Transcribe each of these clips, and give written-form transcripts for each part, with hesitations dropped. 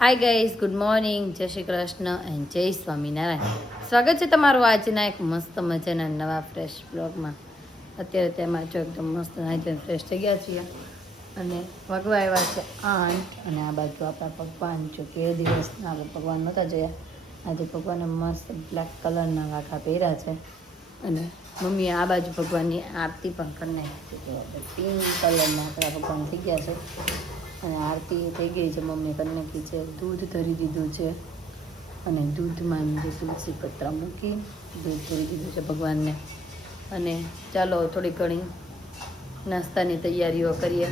Hi guys, good morning, જય Shri Krishna and જય સ્વામિનારાયણ. સ્વાગત છે તમારું આજના એક મસ્ત મજાના નવા ફ્રેશ બ્લોગમાં. અત્યારે તેમાં જો એકદમ મસ્ત નાઈ ફ્રેશ થઈ ગયા છીએ અને ભગવા આવ્યા છે 8 અને આ બાજુ આપણા ભગવાન જો કે દિવસના ભગવાન નહોતા જોયા, આજે ભગવાને મસ્ત બ્લેક કલરના વાઘા પહેર્યા છે અને મમ્મીએ આ બાજુ ભગવાનની આરતી પણ કરી નાખી છે. તો પિંક કલરના આપણા ભગવાન થઈ ગયા છે અને આરતી થઈ ગઈ છે. મમ્મી કરી નાખી છે, દૂધ ધરી દીધું છે અને દૂધમાં જે તુલસી પત્ર મૂકી દૂધ ધરી દીધું છે ભગવાનને. અને ચાલો થોડી ઘણી નાસ્તાની તૈયારીઓ કરીએ,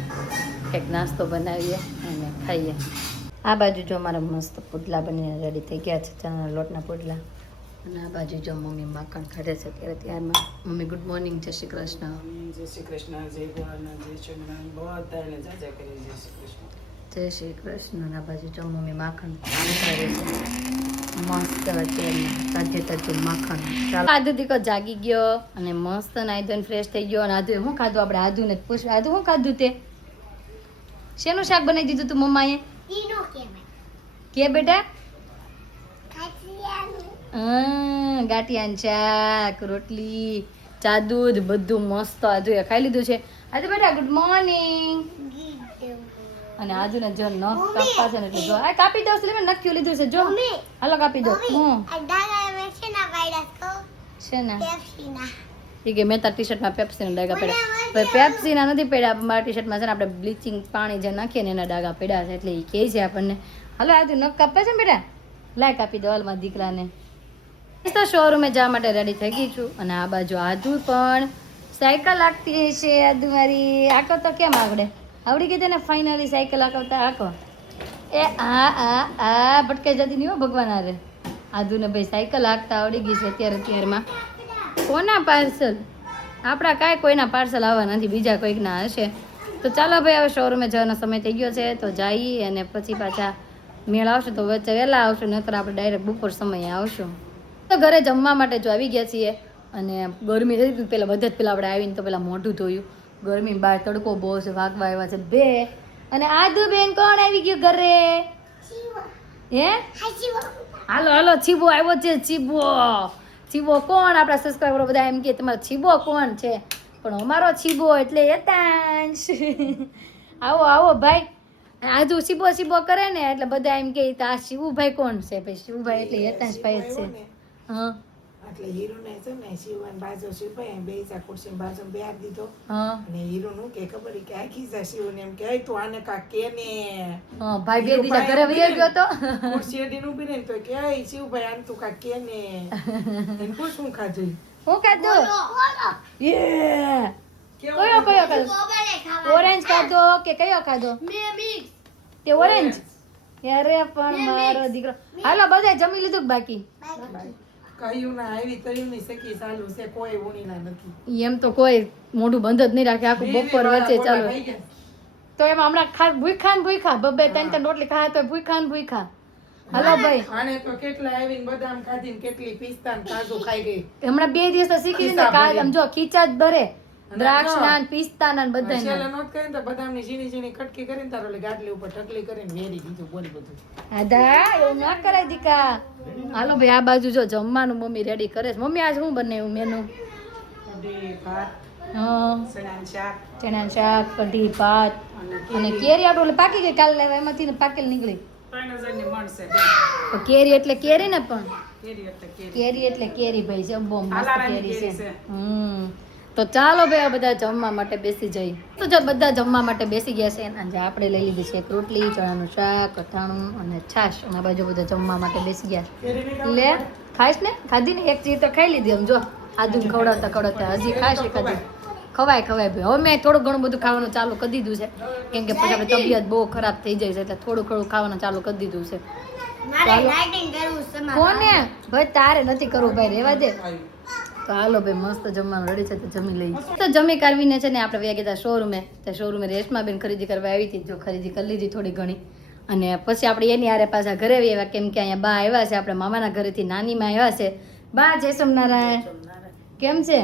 કંઈક નાસ્તો બનાવીએ અને ખાઈએ. આ બાજુ જો અમારા મસ્ત પુડલા બનીને રેડી થઈ ગયા છે, ચણાના લોટના પુડલા. અને આ બાજુ જો મમ્મી માખણ કાઢે છે ત્યારે ત્યારમાં. મમ્મી ગુડ મોર્નિંગ, જય શ્રી કૃષ્ણ. જય શ્રી કૃષ્ણ, જય ભોળાનાથ, જય સ્વામિનારાયણ, બધાને જાજા કરી જય શ્રી કૃષ્ણ. જય શ્રી કૃષ્ણ. આ બાજુ જો મમ્મી માખણ કામ કરે છે મસ્ત અત્યારે તાજે તાજું માખણ. ચાલો આધુ દીકો જાગી ગયો અને મસ્ત નાઈ ધોઈને ફ્રેશ થઈ ગયો. અને આધુ શું ખાધું? આપણે આધુને જ પૂછ. આધુ શું ખાધું તે? શેનું શાક બનાવી દીધું તું મમ્માએ? કે બેટા? ગાંઠિયાનું શાક, રોટલી, ચા, દૂધ બધું મસ્ત આધુ એ ખાઈ લીધું છે. આધુ બેટા ગુડ મોર્નિંગ. અને આજુને જો નખ કાપવા છે ને એટલે જો આ કાપી દઉં એટલે મેં નખ્યું લીધું છે જો. હાલો કાપી દો. છે ને એ કે મેં તાર ટી શર્ટમાં પેપ્સીના ડાઘા પડ્યા. પેપ્સીના નથી પડ્યા, મારા ટી શર્ટમાં છે ને આપણે બ્લીચિંગ પાણી જે નાખીએ ને એના ડાઘા પડ્યા છે એટલે એ કહે છે આપણને. હાલો આજુ નખ કાપવા છે ને બેટા? લાય કાપી દો હાલમાં દીકરાને. તો શોરૂમે જવા માટે રેડી થઈ ગઈ છું. અને આ બાજુ આધુ પણ સાયકલ હાંકતી છે. આધુ મારી આંકો તો કેમ આવડે? આવડી ગઈ તને ફાઇનલી સાયકલ હાંકવતા? આંકો એ આ ભટકાઈ જતી નહીં હો ભગવાન. આરે આધુને ભાઈ સાયકલ હાંકતા આવડી ગઈ છે અત્યારમાં. કોના પાર્સલ? આપણા કાંઈ કોઈના પાર્સલ આવવા નથી, બીજા કોઈકના હશે. તો ચાલો ભાઈ હવે શોરૂમે જવાનો સમય થઈ ગયો છે તો જઈએ અને પછી પાછા મેળ આવશે તો વચ્ચે વહેલા આવશું, નહીતર આપણે ડાયરેક્ટ બપોર સમયે આવશું. તો ઘરે જમવા માટે જો આવી ગયા છીએ અને ગરમી થઈ હતી પહેલાં બધા જ પહેલાં આપણે આવીને તો પહેલાં મોઢું ધોયું. ગરમી બહાર તડકો બહુ છે, વાગવા આવ્યા છે 2 અને આધુ બેન કોણ આવી ગયું ઘરે? હે હાલો હાલો, છીબો આવ્યો છે. છીબો કોણ? આપણા સબસ્ક્રાઈબરો બધા એમ કે તમારો છીબો કોણ છે, પણ અમારો છીબો એટલે યતાંશ. આવો આવો ભાઈ. આધુ શીબો કરે ને એટલે બધા એમ કે આ શિવુભાઈ કોણ છે? ભાઈ શિવુભાઈ એટલે યતાંશ ભાઈ જ છે. હા એટલે હીરોને છે ને શિવન બાજુ શિવભાઈ બે જા ખુરશી બાજુ બેહાર દીધો. અને હીરો નું કે ખબર કે આખી જા શિવને એમ કે તું આને કા કે ને. હા ભાઈ બે દીધા ઘરે વહી ગયો તો ખુરશી એડીને ઊભી રહીને તો કે એ શિવભાઈ આને તું કા કે ને. એને પૂછ શું ખાધું? હું ખાધું? યે કયો ખાધો? ઓરેન્જ ખાધો કે કયો ખાધો? તે ઓરેન્જ. અરે પણ મારો દીકરો. હાલો બધા જમી લીધું કે બાકી? કહ્યું ના આવી તર્યું ની સકી ચાલુ છે, કોઈ ઉણી ના નથી. એમ તો કોઈ મોઢું બંધ જ નહીં રાખે આખું બપોર વચ્ચે ચાલુ. તો એમાં હમણાં ભૂખા બબે 3 રોટલી ખાય તો ભૂખા. હાલો ભાઈ આને તો કેટલા આવીને બદામ ખાધી ને કેટલી પિસ્તા ને કાજુ ખાઈ ગઈ. હમણાં 2 દિવસ તો શીખી ને કાલ આમ જો ખીચા જ ભરે દ્રાક્ષ ના પિસ્તા ના બધા. છેલ્લે નોટ કરીને તો બદામની ઝીણી ઝીણી કટકી કરીને તારો ઓલી ગાડલી ઉપર ઢકલી કરીને વેરી દીધું બોલ બધું. આદા એવું ના કરાય દીકા. હાલો ભાઈ આ બાજુ જો જમવાનું મમ્મી રેડી કરે છે. મમ્મી આજ શું બનાવ્યું મેનુ? કઢી ભાત, ચણાનું શાક, કઢી ભાત અને કેરી. આટલું પાકી ગઈ કાલે લેવા એમાંથી પાકેલ નીકળી. 3000 ની મણ છે. કેરી એટલે કેરી ને પણ કેરી એટલે કેરી ભાઈ છે બહુ મસ્ત કેરી છે. તો ચાલો ભાઈ બધા જમવા માટે બેસી જઈએ. તો જો બધા જમવા માટે બેસી ગયા છે અને આપણે લઈ લીધી છે એક રોટલી, ચણાનું શાક, અથાણું અને છાશ. અને બાજુ બધા જમવા માટે બેસી ગયા. લે ખાઈશ ને? ખાધી ને એક ચીજ તો ખાઈ લીધી. આમ જો આદુ ખવડાવતા હજી ખાઈશ ખાધી. ખવાય ભાઈ. હવે મેં થોડું ઘણું બધું ખાવાનું ચાલુ કરી દીધું છે કેમ કે પછી આપણી તબિયત બહુ ખરાબ થઈ જાય છે એટલે થોડું ખાવાનું ચાલુ કરી દીધું છે. કોને ભાઈ? તારે નથી કરવું ભાઈ, રહેવા દે. તો હાલો ભાઈ મસ્ત જમવાનું રેડી છે તો જમી લઈએ. તો જમી કાઢવીને છે ને આપણે ગયા હતા શોરૂમે રેશમા બેન ખરીદી કરવા આવી હતી. જો ખરીદી કરી લીધી થોડી ઘણી અને પછી આપણે એની હારે પાછા ઘરે આવ્યા કેમ કે અહીંયા બા આવ્યા છે, આપણે મામાના ઘરેથી નાનીમાં આવ્યા છે. બા જય સોમનારાયણ, કેમ છે?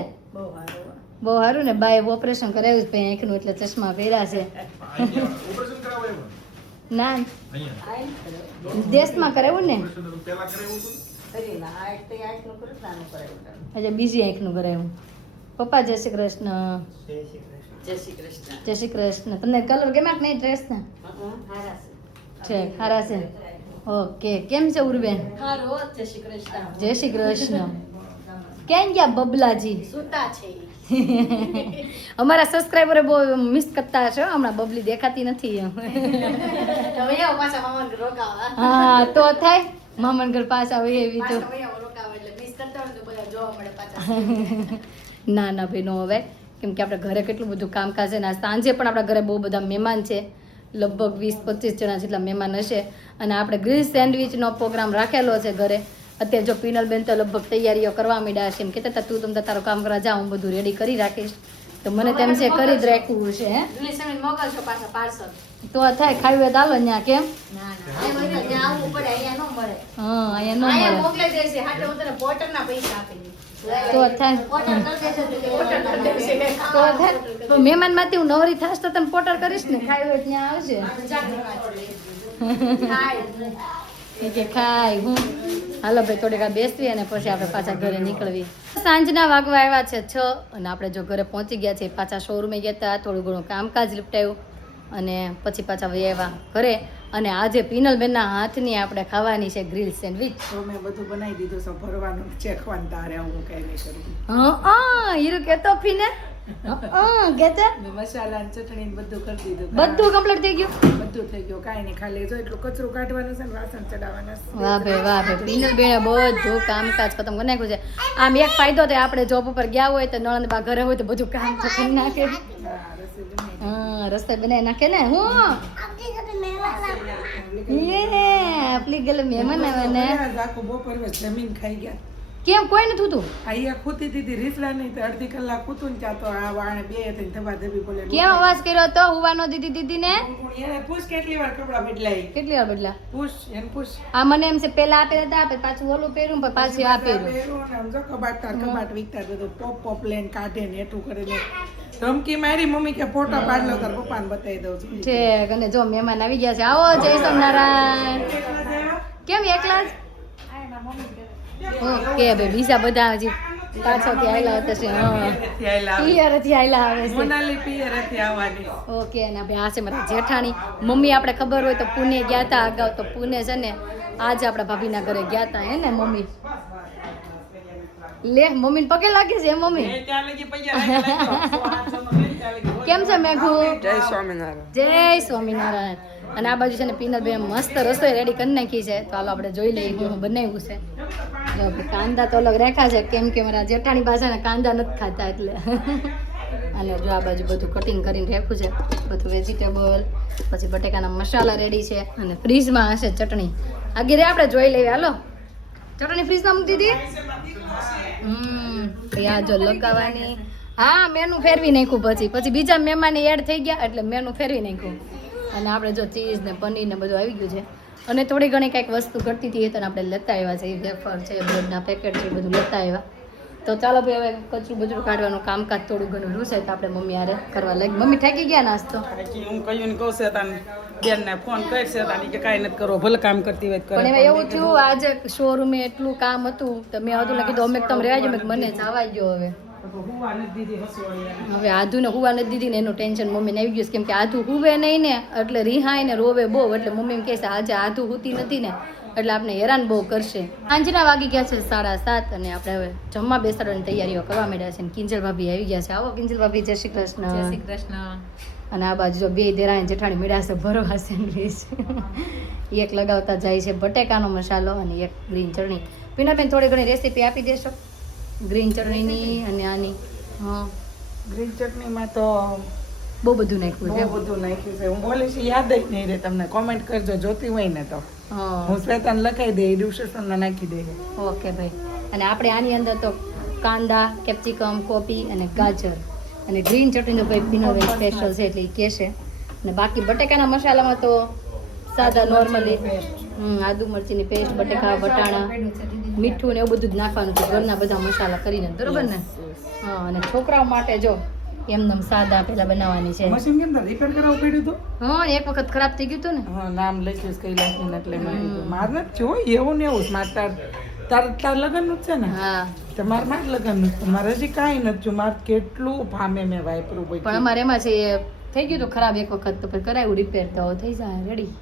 બહુ સારું ને. બાએ ઓપરેશન કરાવ્યું છે આંખનું એટલે ચશ્મા પહેર્યા છે. ના દેશમાં કરાવ્યું ને અચ્છા બીજી આંખનું કરાવ્યું પપ્પા જય શ્રી કૃષ્ણ જય શ્રી કૃષ્ણ તમને કલર ગમે કે નહીં ડ્રેસ ને છે હારા છે ઓકે કેમ છે ઉર્બેન જય શ્રી કૃષ્ણ ક્યાં ગયા બબલાજી અમારા સબસ્ક્રાઈબરે બહુ મિસ કરતા હશે હમણાં બબલી દેખાતી નથી હા તો થાય મામન ઘર પાછા હોય એવી તો ના ના ભાઈ નો હવે કેમ કે આપણે ઘરે કેટલું બધું કામકાજ છે ને સાંજે પણ આપણા ઘરે બહુ બધા મહેમાન છે લગભગ 20-25 જણા જેટલા મહેમાન હશે અને આપણે ગ્રીલ સેન્ડવિચનો પ્રોગ્રામ રાખેલો છે ઘરે અત્યારે જો પીનલબેન તો લગભગ તૈયારીઓ કરવા માંડ્યા છે એમ કહેતા હતા તું તમને તારું કામ કરવા જા હું બધું રેડી કરી રાખીશ તો મને તેમ છે કરી જ રાખવું છે હે તો થાય ખાવી હોય તો હાલો ત્યાં કેમ હા અહીંયા ન મળે તો થાય તો મહેમાન માંથી હું નવરી થાશ તો તમે પોટર કરીશ ને ખાવી હોય ત્યાં આવશે કે ખાય હું હાલો ભાઈ થોડીક વાર બેસવી અને પછી આપણે પાછા ઘરે નીકળવી સાંજના વાગવા આવ્યા છે 6 અને આપણે જો ઘરે પહોંચી ગયા છે પાછા શોરૂમે ગયા હતા થોડું ઘણું કામકાજ લીપટાયું અને પછી પાછા વહી આવ્યા ઘરે અને આજે પીનલબેનના હાથની આપણે ખાવાની છે ગ્રીલ સેન્ડવિચ તો મેં બધું બનાવી દીધું છે ભરવાનું ચેકવાનું તારે હું કઈ નહીં કરું હા હીરો કેતો પીને કેતા મેં મસાલા અને ચટણી ને બધું કરી દીધું બધું કમ્પ્લીટ થઈ ગયું બધું થઈ ગયું કાંઈ નહીં ખાલી જો એટલું કચરું કાઢવાનું છે ને વાસણ ચડાવવાના છે વાહ ભાઈ પીનલબેને બધું કામકાજ ખતમ કરી નાખ્યું છે આમ એક ફાયદો થાય આપણે જોબ ઉપર ગયા હોય તો નણંદબા ઘરે હોય તો બધું કામ કરી નાખે હા રસોઈ બનાવી હા રસ્તા બનાવી નાખે ને હું આપલી ગલે મહેમાન આવે ને આખું બપોર જમીન ખાઈ ગયા કેમ કોઈ નથી થતું અહીંયા ખૂતી દીધી રીસલા નહીં તો અડધી કલાક ખૂતું ને ત્યાં તો આ વાણે બે થઈને ધબા ધબી બોલે કેમ અવાજ કર્યો તો હુવાનો દીદી ને એને પૂછ કેટલી વાર કપડાં બદલાય કેટલી વાર બદલા પૂછ એને પૂછ આ મને એમ છે પેલા આપેલા હતા આપે પાછું ઓલું પહેર્યું પણ પાછું આ પહેર્યું પહેર્યું ને આમ જો કબાટ વિકતા બધું પોપ લઈને કાઢે ને એઠું કરીને ધમકી મારી મમ્મી કે ફોટો પાડ લો તાર પપ્પાને બતાવી દઉં છું ઠીક અને જો મહેમાન આવી ગયા છે આવો જય સ્વામિનારાયણ કેમ એકલા જ ઓકે ભાઈ બીજા બધા હજી પાછળથી આવેલા હતા છે પિયરથી આવેલા આવે છે મોનાલી પિયરથી આવવાની ઓકે અને ભાઈ આ છે મારા જેઠાણી મમ્મી આપણે ખબર હોય તો પુણે ગયા હતા અગાઉ તો પુણે છે ને આજે આપણા ભાભીના ઘરે ગયા હતા હે ને મમ્મી લે મમ્મીને પગે લાગે છે મમ્મી કેમ છે મેઘુ જય સ્વામિનારાયણ જય સ્વામિનારાયણ અને આ બાજુ છે ને પીનલબેન મસ્ત રસોઈ રેડી કરી નાખી છે તો હાલો આપણે જોઈ લઈએ હું બનાવ્યું છે જો આપણે કાંદા તો અલગ રાખ્યા છે કેમ કે મારા જેઠાણી પાસે ને કાંદા નથી ખાતા એટલે અને જો આ બાજુ બધું કટિંગ કરીને રાખ્યું છે બધું વેજીટેબલ પછી બટેકાના મસાલા રેડી છે અને ફ્રીજમાં હશે ચટણી આગળ આપણે જોઈ લઈએ હાલો ચટણી ફ્રીજમાં મૂકી દીધી આ જો લગાવવાની હા મેનુ ફેરવી નાખ્યું પછી બીજા મહેમાન એડ થઈ ગયા એટલે મેનુ ફેરવી નાખ્યું અને આપણે જો ચીઝ ને પનીર ને બધું આવી ગયું છે અને થોડી ઘણી કંઈક વસ્તુ ઘટતી હતી તો આપણે લેતા આવ્યા છે વેફર છે બ્રેડના પેકેટ છે બધું લેતા આવ્યા તો ચાલો ભાઈ હવે કચરું બચરું કાઢવાનું કામકાજ થોડું ઘણું રૂસે તો આપણે મમ્મી હારે કરવા લાગી મમ્મી થાકી ગયા નાસ્તો હું કહ્યું ને કહું છે તાને બેનને ફોન કરશે તાને કે કાંઈ નથી કરો ભલે કામ કરતી હોય પણ એમાં એવું થયું આજે શોરૂમે એટલું કામ હતું તો મેં હતું કીધું અમે તમે રહેજો મેં મને જવા ગયો હવે આધુ ને હુવા નથી દીધી ને એનું ટેન્શન મમ્મીને આવી ગયું કેમ કે આધુ હુવે નહીં ને એટલે રિહાય ને રોવે બહુ એટલે મમ્મી એમ કહે છે આજે આધુ હુતી નથી ને એટલે આપણે હેરાન બહુ કરશે સાંજના વાગી ગયા છે 7:30 અને આપણે હવે જમવા બેસાડવાની તૈયારીઓ કરવા માંડ્યા છે ને કિંજલ ભાભી આવી ગયા છે આવો કિંજલ ભાભી જય શ્રી કૃષ્ણ જય શ્રી કૃષ્ણ અને આ બાજુ જો બે દેરાણી જેઠાણી મેળા છે ભરવા સેન્ડવીચ એક લગાવતા જાય છે બટેકાનો મસાલો અને એક ગ્રીન ચટણી પીનાબેન થોડી ઘણી રેસીપી આપી દેશો ગ્રીન ચટણીની અને આની હા ગ્રીન ચટણીમાં તો બહુ બધું નાખ્યું છે બહુ બધું નાખ્યું છે હું બોલીશ યાદ જ નહીં રહે તમને કોમેન્ટ કરજો જોતી હોય ને તો હું શ્વેતાને લખાઈ દે ડિસ્ક્રિપ્શનમાં નાખી દે ઓકે ભાઈ અને આપણે આની અંદર તો કાંદા કેપ્સિકમ કોપી અને ગાજર અને ગ્રીન ચટણીનો ભાઈ પીનલબેન સ્પેશિયલ છે એટલે એ કહેશે અને બાકી બટેકાના મસાલામાં તો સાદા નોર્મલી આદુ મરચીની પેસ્ટ બટેકા વટાણા મીઠું ને એવું બધું જ નાખવાનું છે ઘરના બધા મસાલા કરીને બરોબર ને હા અને છોકરાઓ માટે જો એમનેમ સાદા પેલા બનાવવાની છે. મશીન કેમ રિપેર કરાવવું પડ્યું હતું? હા એક વખત ખરાબ થઈ ગયું હતું ને. હા નામ લખ્યું છે કૈલાસની એટલે મેં કીધું માર નથી જો એવું ને એવું સ્માર્ટ તાર લગનનું જ છે ને? હા તમારે માર લગનનું છે. મારે હજી કાંઈ નથી જો મારે કેટલું ફામે મેં વાપરું પણ બધું. અમારે એમાં છે એ થઈ ગયું હતું ખરાબ એક વખત તો પછી કરાવ્યું રિપેર તો હવે થઈ જાય રેડી.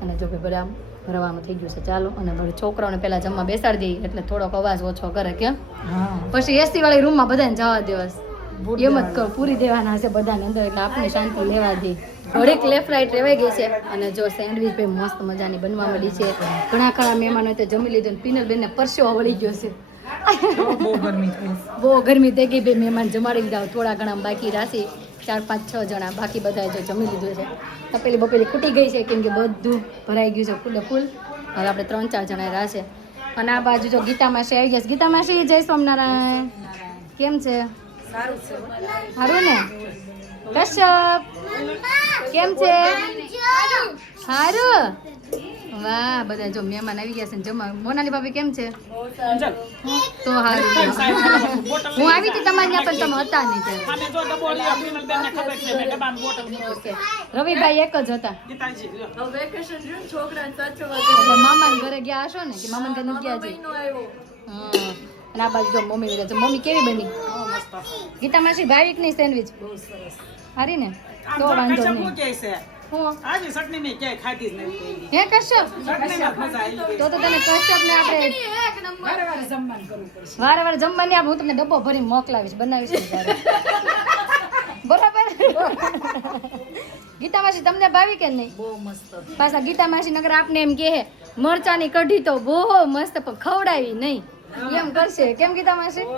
અને જો કે બધા ભરવાનું થઈ ગયું છે ચાલો. અને પછી છોકરાઓને પહેલા જમવા બેસાડી દઈએ એટલે થોડોક અવાજ ઓછો કરે કેમ. હા પછી એસી વાળી રૂમમાં બધાને જવા દેવાસ એમ જ કહું પૂરી દેવાના હશે બધાને અંદર એટલે આપણે શાંતિ લેવા દે. ઘડીક લેફ્ટ રાઈટ રેવાઈ ગઈ છે. અને જો સેન્ડવીચ ભાઈ મસ્ત મજાની બનવા મળી છે. ઘણા ખરા મહેમાનો તો જમી લીધું પીનલ બેનને પરસેવો વળી ગયો છે. બહુ ગરમી થઈ. બહુ ગરમી થઈ ગઈ ભાઈ મહેમાન જમાડી દીધા થોડા ઘણા બાકી રાશી 4, 5, 6 જણા બાકી બધા જો જમી લીધું છે. તપેલી બપેલી ખૂટી ગઈ છે કેમ કે બધું ભરાઈ ગયું છે ફૂલે ફૂલ. હવે આપણે 3, 4 જણા રહ્યા છે. અને આ બાજુ જો ગીતા માસી આવી ગયા છે. ગીતા માસી જય સ્વામિનારાયણ. કેમ છે? સારું ને? કશ્યપ કેમ છે? સારું. વાહ બધા જો મહેમાન આવી ગયા છે ને જમવા. મોનાલી ભાભી કેમ છે? તો સારું. હું આવી હતી તમારી ત્યાં પણ તમે હતા નહીં ત્યારે. ઓકે. રવિભાઈ એક જ હતા. એટલે મામાના ઘરે ગયા હશો ને કે મામાના ઘરે નથી ગયા છે? હા. અને આ બાજુ જો મમ્મી ગયા છે. મમ્મી કેવી બની? ગીતા માસી ભાવિક ની સેન્ડવીચ સારી ને? તો વાંધો નહીં. હે કશ્યપ તો તને કશ્યપ ને આપણે વારે વારે જમવાની આપ હું તમને ડબ્બો ભરીને મોકલાવીશ બનાવીશ ને તારે. બરાબર. ગીતા માસી તમને ભાવી કે નહીં? બહુ મસ્ત. પાછા ગીતા માસી નગર આપને એમ કહે મરચાની કઢી તો બહુ મસ્ત પણ ખવડાવી નહીં એમ કરશે. કેમ ગીતા માસી?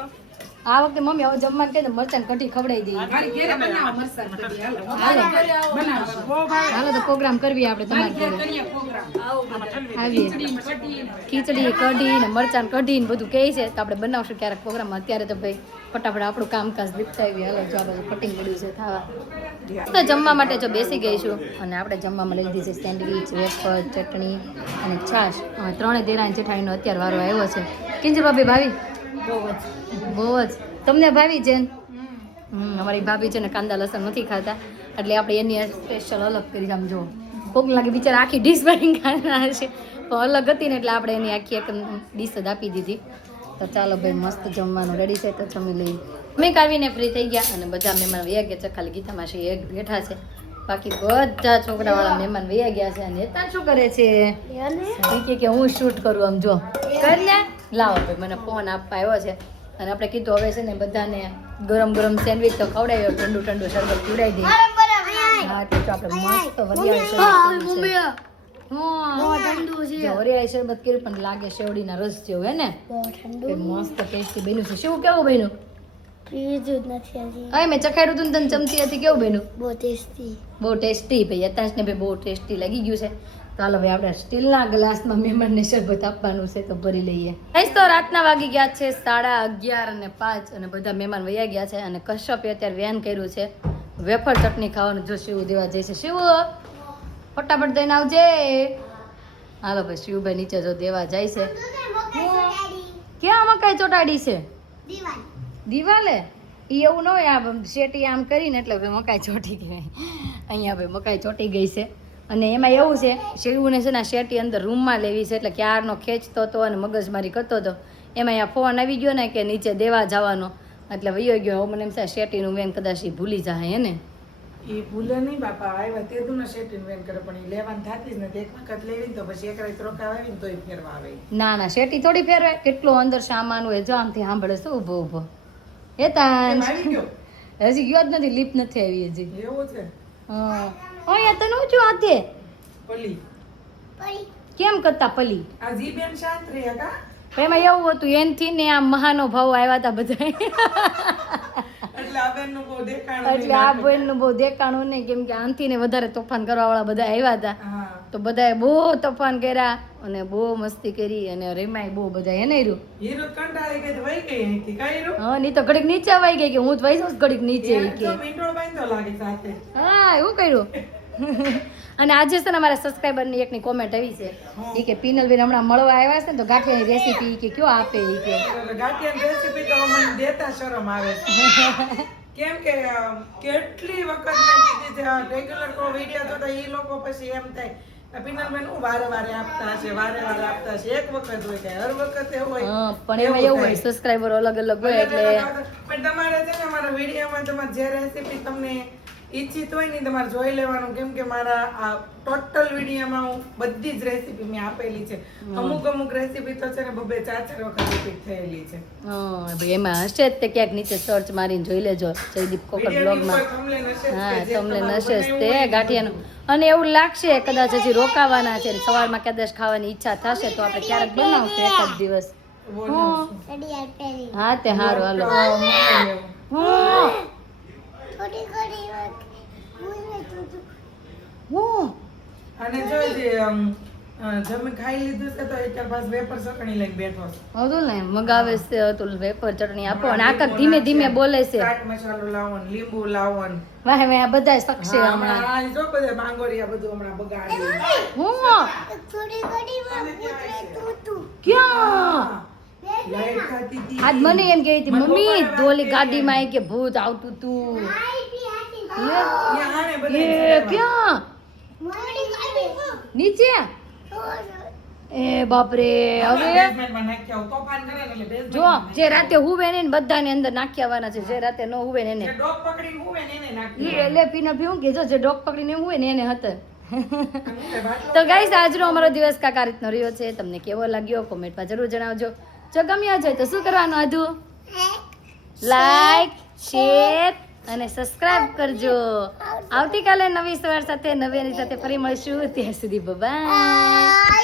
આ વખતે મમ્મી હવે જમવાનું કહે મરચાની કઢી ખવડાવી દઈએ. હાલો તો પ્રોગ્રામ કરવી આપણે તમારી ઘરે આવીએ. ખીચડી કઢી ને મરચાં કઢી ને બધું કહે છે તો આપણે બનાવશું ક્યારેક પ્રોગ્રામ. અત્યારે તો ભાઈ ફટાફટ આપણું કામકાજ લીપતાવી. હાલો જો આ બધું કટિંગ પડ્યું છે થવા. તો જમવા માટે જો બેસી ગઈ છું અને આપણે જમવામાં લઈ લીધી છે સેન્ડવીચ વેફર ચટણી અને છાશ. 3 દેરાણી જેઠાણીનો અત્યારે વારો આવ્યો છે. કિંજલ ભાભી ભાવી બહુ જ તમને ભાવી છે. અમારી ભાભી છે ને કાંદા લસણ નથી ખાતા એટલે આપણે એની સ્પેશિયલ અલગ કરી આમ જો કોક લાગે બિચારા આખી ડીશ ભરીને ખાના છે પણ અલગ હતી ને એટલે આપણે એની આખી એક ડીશ જ આપી દીધી. તો ચાલો ભાઈ મસ્ત જમવાનું રેડી છે તો જમી લઈએ. મેં કાઢીને ફ્રી થઈ ગયા અને બધા મહેમાન વયા ગયા છે. ખાલી ગીતા માસી એક બેઠા છે બાકી બધા છોકરાવાળા મહેમાન વયા ગયા છે. અને નેતા શું કરે છે કે હું શૂટ કરું આમ જો કર ને લાવો ભાઈ મને ફોન આપવા આવ્યો છે. અને આપણે કીધું હવે છે ને બધાને ગરમ ગરમ સેન્ડવીચ તો ખવડાવ્યો ઠંડુ ઠંડુ શરબત પીવડાવી દઈએ. હા તો આપણે મસ્ત વરિયાળી શરબત કર્યું પણ લાગે શેવડીના રસ જેવું હે ને મસ્ત ટેસ્ટી બન્યું છે. શું કેવું બન્યું? મેં ચખાડ્યું હતું ને તને ચમચી હતી કેવું બન્યું? બહુ ટેસ્ટી ભાઈ. અત્યારે ને ભાઈ બહુ ટેસ્ટી લાગી ગયું છે. ચાલો ભાઈ આપણે સ્ટીલના ગ્લાસમાં મહેમાનને શરબત આપવાનું છે તો ભરી લઈએ. તો રાતના વાગી ગયા છે 11:30 અને 5 અને બધા મહેમાન વયા ગયા છે. અને કશ્યપે અત્યારે વેન કર્યું છે વેફર ચટણી ખાવાનું. જો શિવ દેવા જાય છે. શિવ ફટાફટ દઈને આવજે. હાલો ભાઈ શિવભાઈ નીચે જો દેવા જાય છે. ક્યાં મકાઈ ચોટાડી છે? દિવાલે એવું ન હોય. આ શેટી આમ કરીને એટલે મકાઈ ચોટી ગઈ. અહીંયા ભાઈ મકાઈ ચોટી ગઈ છે. અને એમાં એવું છે શિવને છે ને શેટી અંદર રૂમમાં લેવી છે એટલે ક્યારનો ખેંચતો હતો અને મગજમારી કરતો હતો. એમાં અહીંયા ફોન આવી ગયો ને કે નીચે દેવા જવાનો એટલે વયો ગયો. હવે મને એમ થાય શેટીનું વેન કદાચ એ ભૂલી જાય ને. એ ભૂલે નહીં બાપા. આવ્યા તે તું શેટીનું વેન કરે પણ એ લેવાનું થતી જ નથી. એક વખત લેવી ને તો પછી એક રાત રોકાવા આવી ને તોય ફેરવા આવે. ના ના શેટી થોડી ફેરવાય. કેટલો અંદર સામાન હોય જો આમથી સાંભળે છે ઊભો ઊભો. એ તાન હજી ગયો જ નથી. લીપ નથી આવી હજી. એવું છે? હા અહીંયા તને શું આતે પલી કેમ કરતા પલી આ જી બેન શાંત રહે કા. એમાં એવું હતું એનથી ને આ મહાનુભાવો આવ્યા હતા બધા એટલે આ બેનનું બહુ દેખાણું એટલે આ બેનનું બહુ દેખાણું નહીં કેમ કે આનથી ને વધારે તોફાન કરવા વાળા બધા આવ્યા હતા. તો બધાએ બહુ તોફાન કર્યા અને બહુ મસ્તી કરી અને રેમાય બહુ બધા એને રહ્યું. હીરો કંટાળી ગઈ તો વઈ ગઈ અહીંથી કઈ રહ્યું. હા ની તો ઘડીક નીચે વહી ગઈ કે હું તો વહી જાઉં ઘડીક નીચે કે મીંડો બાંધો લાગે સાથે. હા એવું કર્યું. અને આજે છે ને અમારા સબસ્ક્રાઈબરની એકની કોમેન્ટ આવી છે એ કે પિનલબેન હમણાં મળવા આવ્યા છે ને તો ગાંઠિયાની રેસીપી કે કયો આપે એ કે ગાંઠિયાની રેસીપી તો મને દેતા શરમ આવે. કેમ કે કેટલી વખત મેં કીધી છે રેગ્યુલર કો વિડીયો જોતા એ લોકો પછી એમ થાય પિનલબેન હું વારે વારે આપતા હશે એક વખત હોય કે હર વખતે હોય હા પણ એમાં એવું હોય સબસ્ક્રાઇબર અલગ અલગ હોય એટલે પણ તમારે છે ને મારા વિડીયોમાં તમારે જે રેસીપી તમને ઈચ્છિત હોય ને તમારે જોઈ લેવાનું કેમ કે મારા આ ટોટલ વિડીયોમાં હું બધી જ રેસીપી મેં આપેલી છે અમુક રેસીપી તો છે ને 2-4 વખત રિપીટ થયેલી છે હા ભાઈ એમાં હશે જ તે ક્યાંક નીચે સર્ચ મારીને જોઈ લેજો જયદીપ કોકર બ્લોગમાં હા તમને નશે જ તે ગાંઠિયાનું અને એવું લાગશે કદાચ હજી રોકાવાના છે સવારમાં કદાચ ખાવાની ઈચ્છા થશે તો આપણે ક્યારેક બનાવશું એક જ દિવસ હા તે હારું હાલો અને જો જે જમી ખાઈ લીધું છે તો એક પાસ વેપર ચટણી લઈને બેઠો છે હતું ને મગાવે છે હતું વેપર ચટણી આપો અને આકાક ધીમે ધીમે બોલે છે ચાટ મસાલો લાવો ને લીંબુ લાવો ને વાહ વાહ બધા શકશે હા, હમણાં આ જો બધા માંગોરિયા બધું હમણાં બગાડ્યું હું ક્યાં લાઈટ ખાતી હતી આજ મને એમ કહી હતી મમ્મી ડોલી ગાડીમાં આવી કે ભૂત આવતું તું ત્યાં આને એ બધા ક્યાં નીચે એ બાપરે હવે બેઝમેન્ટમાં નાખ્યા હોય, તોફાન કરે ને એટલે basement જો માં જે રાતે હુવે ને એને બધાને અંદર નાખી આવવાના છે જે રાતે ન હુવે ને એને જે ડોગ પકડીને હુવે ને એને નાખી ઈ એટલે પીના પીવું કે જો જે ડોગ પકડીને હુવે ને એને હતા બાટલો તો ગાઈસ આજનો અમારો દિવસ કાંઈક આ રીતનો રહ્યો છે તમને કેવો લાગ્યો કોમેન્ટમાં જરૂર જણાવજો જો ગમ્યો છે તો શું કરવાનું આધું લાઈક શેર અને સબસ્ક્રાઇબ કરજો આવતીકાલે નવી સવાર સાથે નવી સાથે ફરી મળીશું ત્યાં સુધી બાય